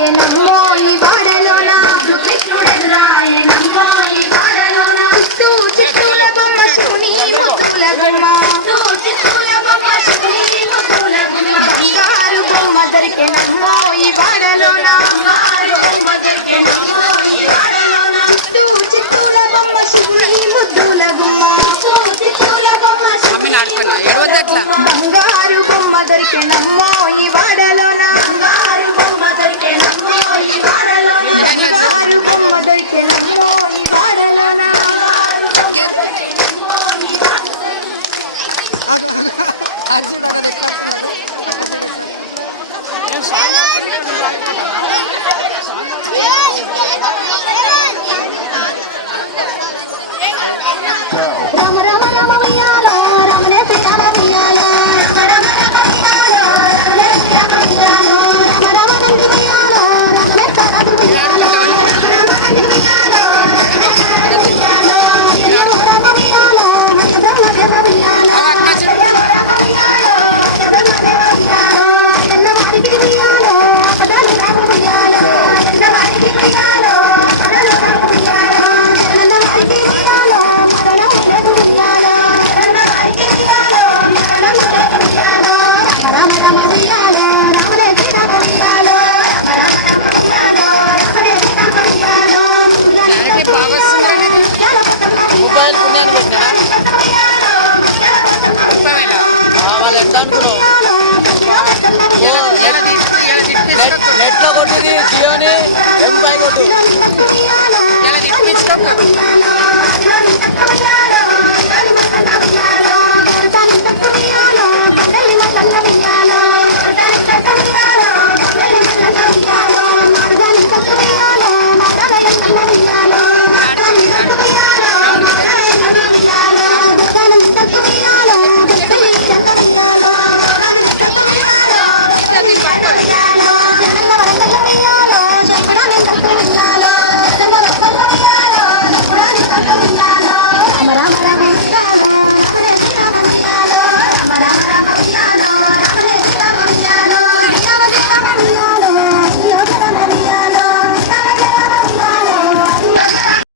ఎదురాయనమ్మో ఈ వాడలోన ఎదురాయనమ్మో ఈ వాడలోన చుట్టూ చిట్టుల బొమ్మ శివుని ముద్దుల గుమ్మ బంగారు బొమ్మ దొరికెనమ్మో ఈ వాడలోన చుట్టూ చిట్టుల బొమ్మ శివుని ముద్దుల గుమ్మ బంగారు బొమ్మ దొరికెనమ్మో ఈ వాడలోన బంగారు బొమ్మ దొరికెనమ్మో ఈ వాడలోన బంగారు బొమ్మ దొరికెనమ్మో ఈ వాడలోన రామ రామ రామ ఉయ్యాలో రామనే సీతాల ఉయ్యాలో రామ రామ రామ ఉయ్యాలో రామనే సీతాల ఉయ్యాలో రామ రామ నంది ఉయ్యాలో రామనే సరది ఉయ్యాలో రామ రామ నంది ఉయ్యాలో రామనే సరది ఉయ్యాలో రామ రామ ఉయ్యాలో హస్తదల దేవ ఉయ్యాలో రామ రామ ఉయ్యాలో హస్తదల దేవ ఉయ్యాలో ఎన్న వారికి ఉయ్యాలో పదలు రామ ఉయ్యాలో ఎన్న వారికి ఉయ్యాలో పదలు రామ ఉయ్యాలో ఎన్న వారికి ఉయ్యాలో పదలు రామ రామ ఉయ్యాలో రామనే సీతాల ఉయ్యాలో రామ రామ ఉయ్యాలో రామనే సీతాల ఉయ్యాలో మొబైల్ పుణ్యాన్ని పెట్టినా వాళ్ళు ఎంత అనుకున్నావు నెట్లో కొట్టింది జియోని ఎంపై కొట్టు ఉయ్యాలో